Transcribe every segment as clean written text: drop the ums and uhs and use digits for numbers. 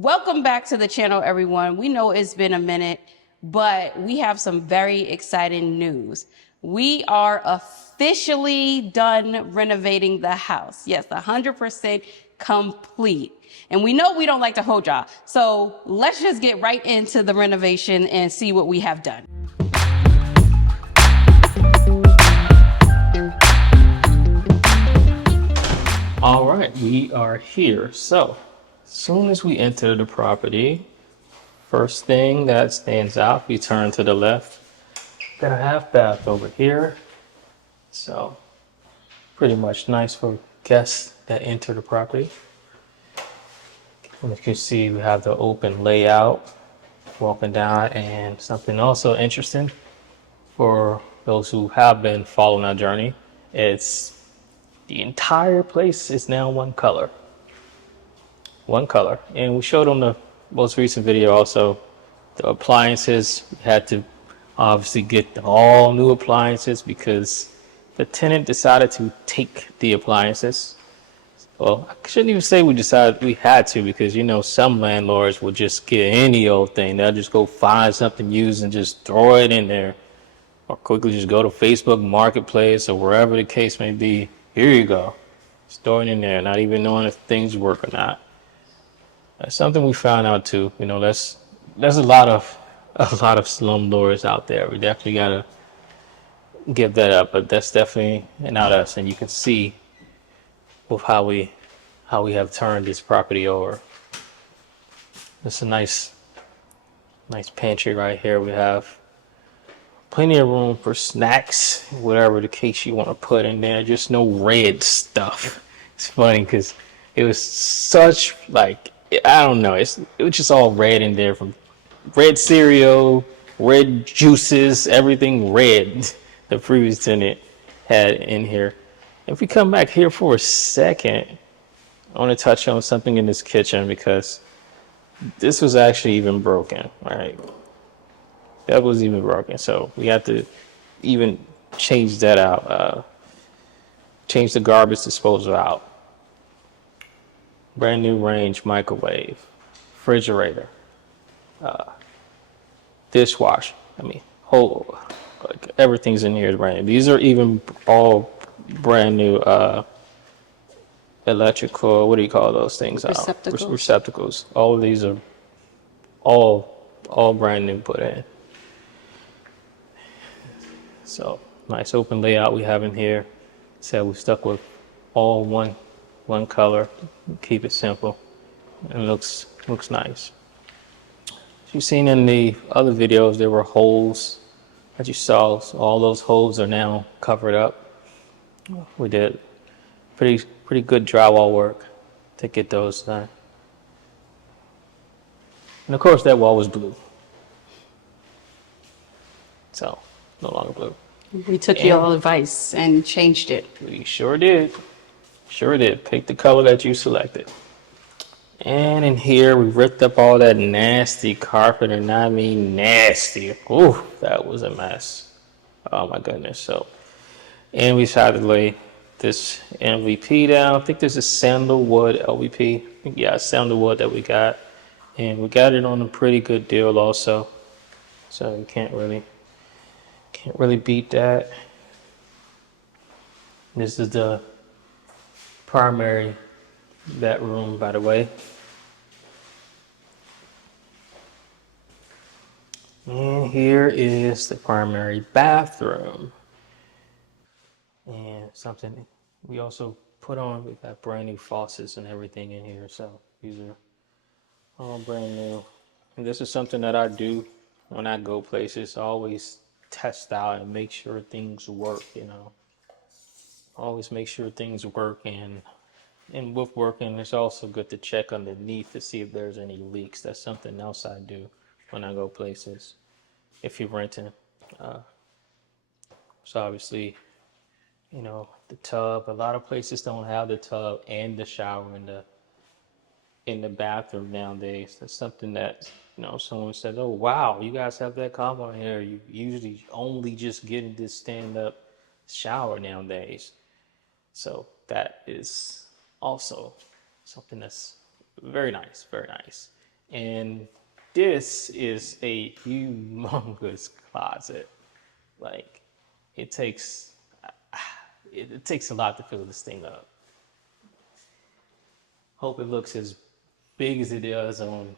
Welcome back to the channel, everyone. We know it's been a minute, but we have some very exciting news. We are officially done renovating the house. Yes, 100% complete. And we know we don't like to hold y'all. So let's just get right into the renovation and see what we have done. All right, we are here. So, as soon as we enter the property, first thing that stands out, we turn to the left. Got a half bath over here. So, pretty much nice for guests that enter the property. And as you can see, we have the open layout walking down, and something also interesting for those who have been following our journey, it's the entire place is now one color. And we showed on the most recent video also the appliances. We had to obviously get all new appliances because the tenant decided to take the appliances. Well, I shouldn't even say we decided, we had to, because some landlords will just get any old thing. They'll just go find something used and just throw it in there, or quickly just go to Facebook Marketplace or wherever the case may be. Here you go, just throw it in there, not even knowing if things work or not. That's something we found out too. There's a lot of slumlords out there. We definitely gotta give that up, but that's definitely not us. And you can see with how we have turned this property over. It's a nice pantry right here. We have plenty of room for snacks, whatever the case you want to put in there. Just no red stuff. It's funny because it was such I don't know. It was just all red in there, from red cereal, red juices, everything red. The previous tenant had in here. If we come back here for a second, I want to touch on something in this kitchen because this was actually even broken. Right, that was even broken. So we had to even change that out. Change the garbage disposal out. Brand new range, microwave, refrigerator, dishwasher. Everything's in here is brand new. These are even all brand new electrical, what do you call those things? Receptacles. All of these are all brand new put in. So nice open layout we have in here. So we stuck with all one color, keep it simple, and it looks nice. As you've seen in the other videos, there were holes that you saw. So all those holes are now covered up. We did pretty good drywall work to get those done. And of course, that wall was blue, so no longer blue. We took your advice and changed it. We sure did. Pick the color that you selected. And in here, we ripped up all that nasty carpet, and I mean nasty. Ooh, that was a mess. Oh my goodness. And we decided to lay this MVP down. I think this is sandalwood LVP. Yeah, sandalwood that we got. And we got it on a pretty good deal also. So you can't really beat that. This is the primary bedroom, by the way. And here is the primary bathroom. And something we also put on, we've got brand new faucets and everything in here. So these are all brand new. And this is something that I do when I go places. I always test out and make sure things work, Always make sure things work, and with working, it's also good to check underneath to see if there's any leaks. That's something else I do when I go places. If you're renting, so obviously, the tub. A lot of places don't have the tub and the shower in the bathroom nowadays. That's something that someone said, "Oh wow, you guys have that common here. You usually only just get this stand-up shower nowadays." So that is also something that's very nice, very nice. And this is a humongous closet. Like, it takes it takes a lot to fill this thing up. Hope it looks as big as it does on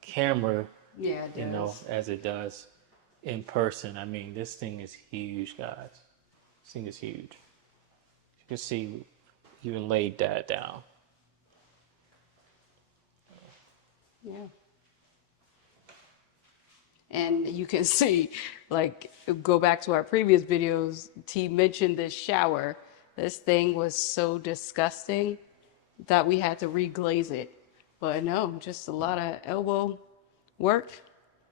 camera, Yeah, it does. as it does in person. I mean, this thing is huge, guys. This thing is huge. You can see even laid that down. Yeah. And you can see, like, go back to our previous videos, T mentioned this shower. This thing was so disgusting that we had to reglaze it. But no, just a lot of elbow work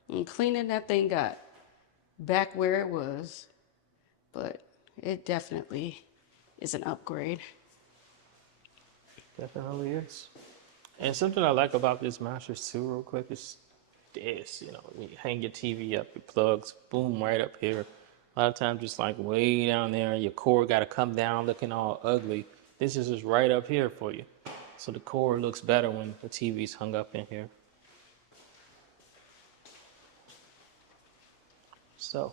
and cleaning that thing got back where it was. But it definitely is an upgrade. Definitely is. And something I like about this mattress too, real quick, is this. When you hang your TV up, your plugs, boom, right up here. A lot of times, just like way down there, your cord got to come down looking all ugly. This is just right up here for you. So the cord looks better when the TV's hung up in here. So,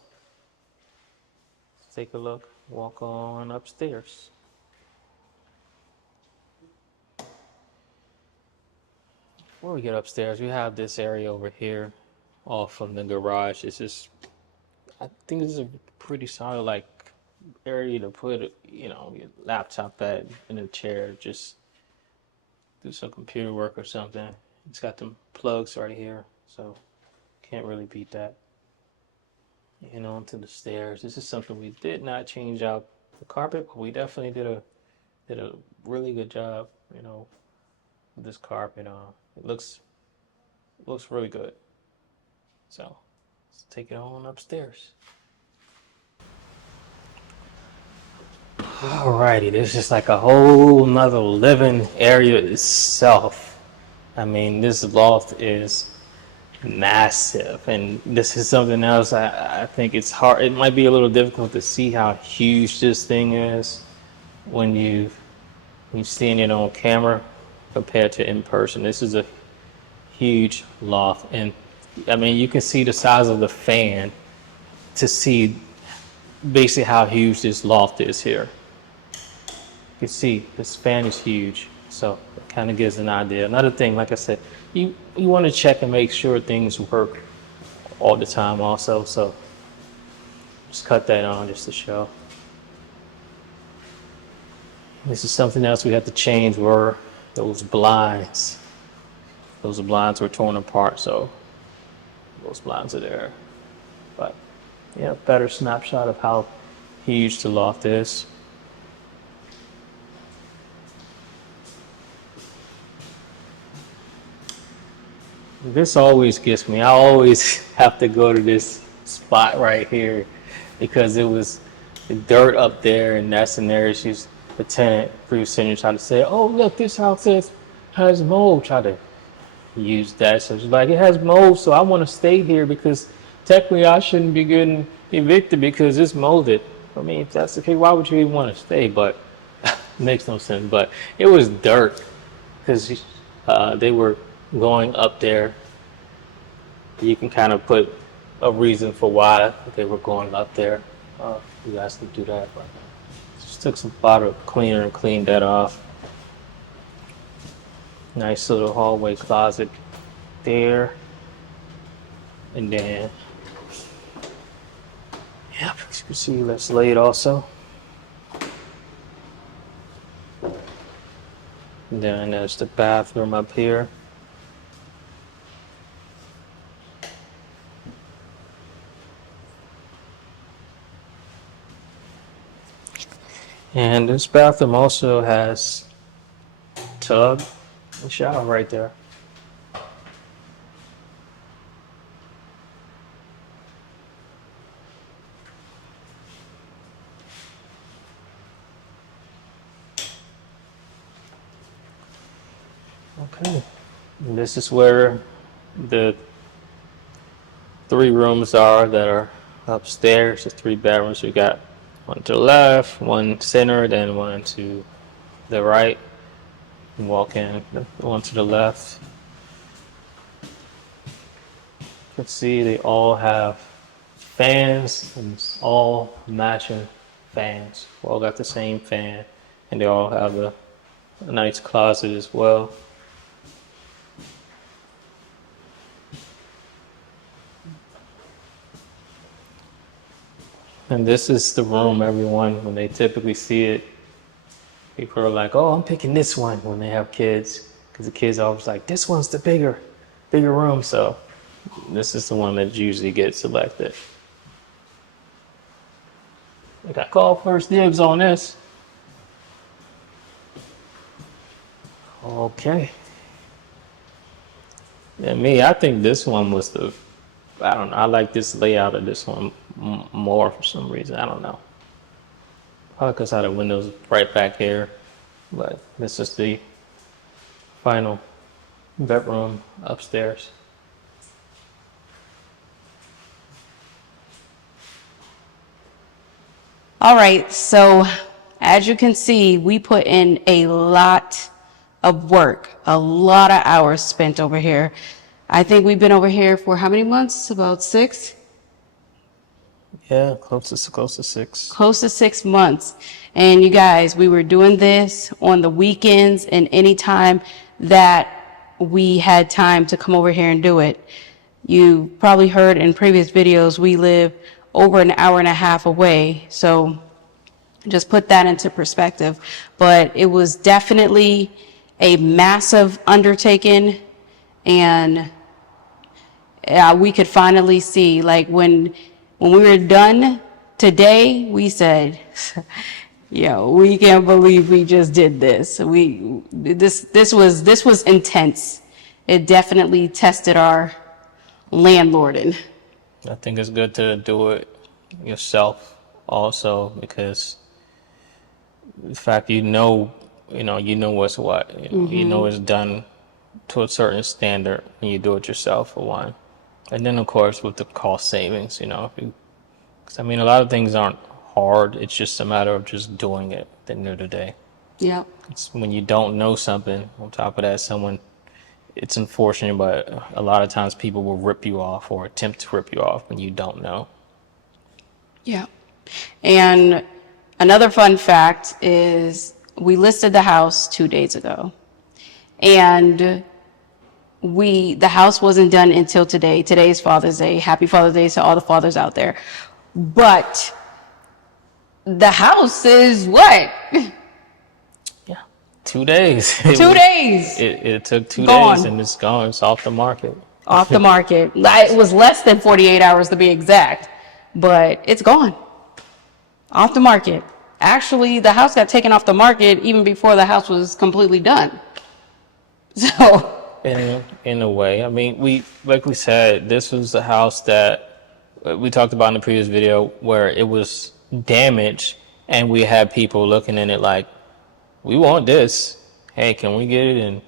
let's take a look, walk on upstairs. Before we get upstairs, we have this area over here off from the garage. It's just, I think this is a pretty solid, like, area to put, your laptop at in a chair, just do some computer work or something. It's got them plugs right here, so can't really beat that. Onto the stairs. This is something we did not change out the carpet, but we definitely did a really good job, with this carpet. It looks really good. So let's take it on upstairs. Alrighty, there's just like a whole nother living area itself. I mean, this loft is massive, and this is something else I think it's hard. It might be a little difficult to see how huge this thing is when you've seen it on camera compared to in person. This is a huge loft, and I mean, you can see the size of the fan to see basically how huge this loft is here. You can see this fan is huge, so it kind of gives an idea. Another thing, like I said, you want to check and make sure things work all the time also, so just cut that on just to show. This is something else we had to change, were those blinds. Those blinds were torn apart, so those blinds are there. But yeah, better snapshot of how huge the loft is. This always gets me. I always have to go to this spot right here because it was the dirt up there, and that's an area she's the tenant, previous tenant, tried to say, "Oh, look, this house has mold." Try to use that, so she's like, "It has mold, so I want to stay here because technically I shouldn't be getting evicted because it's molded." I mean, if that's the case, why would you even want to stay? But it makes no sense. But it was dirt because they were going up there. You can kind of put a reason for why they were going up there. You guys can do that, but just took some bottle cleaner and cleaned that off. Nice little hallway closet there, and then yep, as you can see, that's laid also. And then there's the bathroom up here. And this bathroom also has tub and shower right there. Okay, and this is where the 3 rooms are that are upstairs. The 3 bedrooms. We got one to the left, one center, then one to the right. And walk in, one to the left. can see they all have fans, and it's all matching fans. We all got the same fan, and they all have a nice closet as well. And this is the room everyone, when they typically see it, people are like, oh, I'm picking this one when they have kids. Because the kids are always like, this one's the bigger room. So this is the one that usually gets selected. I got called first dibs on this. Okay. And me, I think this one was I don't know, I like this layout of this one more for some reason. I don't know. Probably because how the windows right back here. But this is the final bedroom upstairs. All right, so as you can see, we put in a lot of work, a lot of hours spent over here. I think we've been over here for how many months? About 6? Yeah, close to 6. Close to 6 months. And you guys, we were doing this on the weekends and any time that we had time to come over here and do it. You probably heard in previous videos, we live over an hour and a half away. So just put that into perspective. But it was definitely a massive undertaking, and we could finally see, like when we were done today, we said, we can't believe we just did this. This was intense. It definitely tested our landlording. I think it's good to do it yourself also, because the fact you know what's what. You know it's done to a certain standard when you do it yourself, for one. And then of course with the cost savings, because a lot of things aren't hard. It's just a matter of just doing it at the end of the day. Yep. It's when you don't know something, on top of that, it's unfortunate, but a lot of times people will rip you off or attempt to rip you off when you don't know. Yeah. And another fun fact is we listed the house 2 days ago, and the house wasn't done until today. Today's Father's Day. Happy Father's Day to all the fathers out there. But the house is what? Yeah. 2 days. 2 days. It took 2 Gone. days and it's gone. It's off the market. Off the market. It was less than 48 hours to be exact, but it's gone. Off the market. Actually, the house got taken off the market even before the house was completely done. So. In a way, like we said, this was the house that we talked about in the previous video, where it was damaged, and we had people looking in it like, we want this. Hey, can we get it and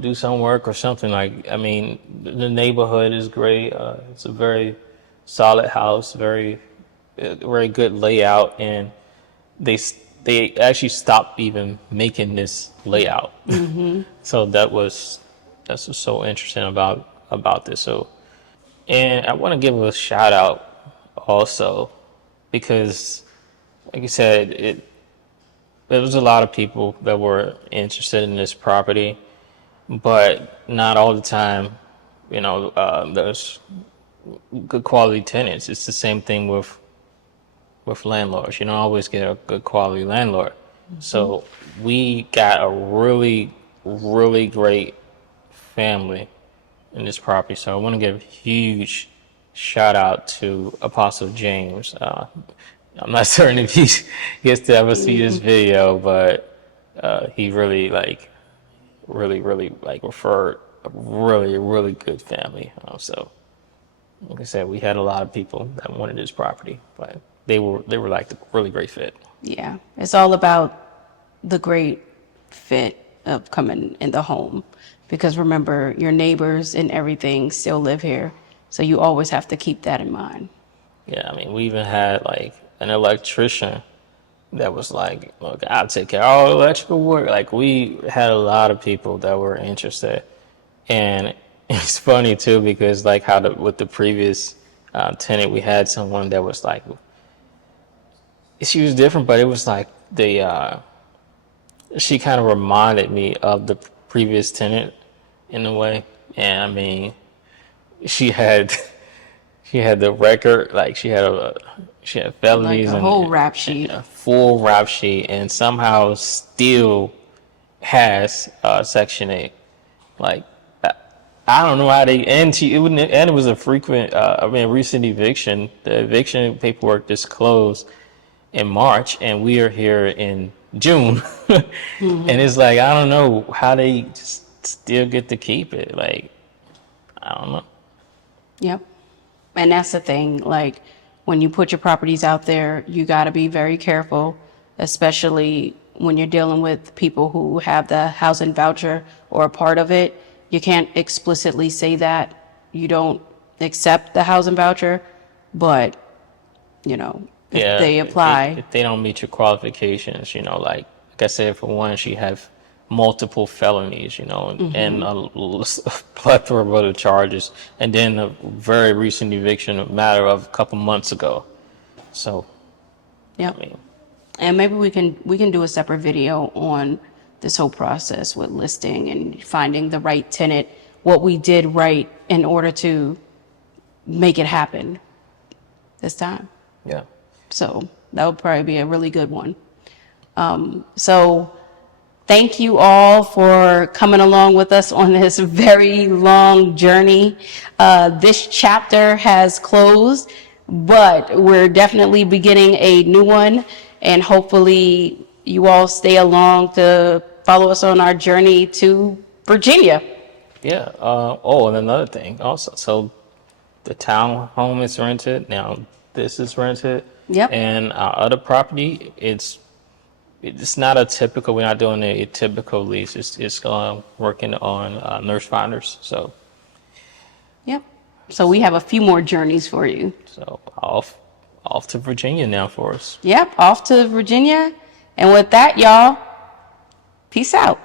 do some work or something? Like, the neighborhood is great. It's a very solid house, very good layout, and they actually stopped even making this layout. So that's what's so interesting about this. So, and I want to give a shout out also, because like you said, there was a lot of people that were interested in this property, but not all the time, there's good quality tenants. It's the same thing with landlords. You don't always get a good quality landlord. So we got a really, really great family in this property. So I want to give a huge shout out to Apostle James. I'm not certain if he gets to ever see this video, but he really referred a really, really good family. So like I said, we had a lot of people that wanted this property, but they were like the really great fit. Yeah, it's all about the great fit of coming in the home, because remember, your neighbors and everything still live here, so you always have to keep that in mind. Yeah, we even had like an electrician that was like, look, I'll take care of all the electrical work. Like, we had a lot of people that were interested, and it's funny too because like how with the previous tenant, we had someone that was like, she was different, but it was like she kind of reminded me of the previous tenant in a way. And I mean, she had she had the record, like she had Like felonies a and, whole rap and sheet. a full rap sheet, and somehow still has Section 8. Like I don't know how they, and she it wouldn't, and it was a frequent recent eviction. The eviction paperwork just closed in March, and we are here in June. And it's like I don't know how they just still get to keep it. Like I don't know. Yep. And that's the thing. Like when you put your properties out there, you got to be very careful, especially when you're dealing with people who have the housing voucher or a part of it. You can't explicitly say that you don't accept the housing voucher, but if Yeah, they apply, if they don't meet your qualifications, like I said, for one, she have multiple felonies, and a plethora of other charges, and then a very recent eviction, a matter of a couple months ago. So, yep. I mean, And maybe we can do a separate video on this whole process with listing and finding the right tenant, what we did right in order to make it happen this time. yeah. So that would probably be a really good one. So thank you all for coming along with us on this very long journey. This chapter has closed, but we're definitely beginning a new one, and hopefully you all stay along to follow us on our journey to Virginia. Yeah. And another thing also. So the town home is rented. Now this is rented. Yep. And our other property, it's not a typical. We're not doing a typical lease. It's working on nurse finders. Yep. So we have a few more journeys for you. So off to Virginia now for us. Yep. Off to Virginia. And with that, y'all, peace out.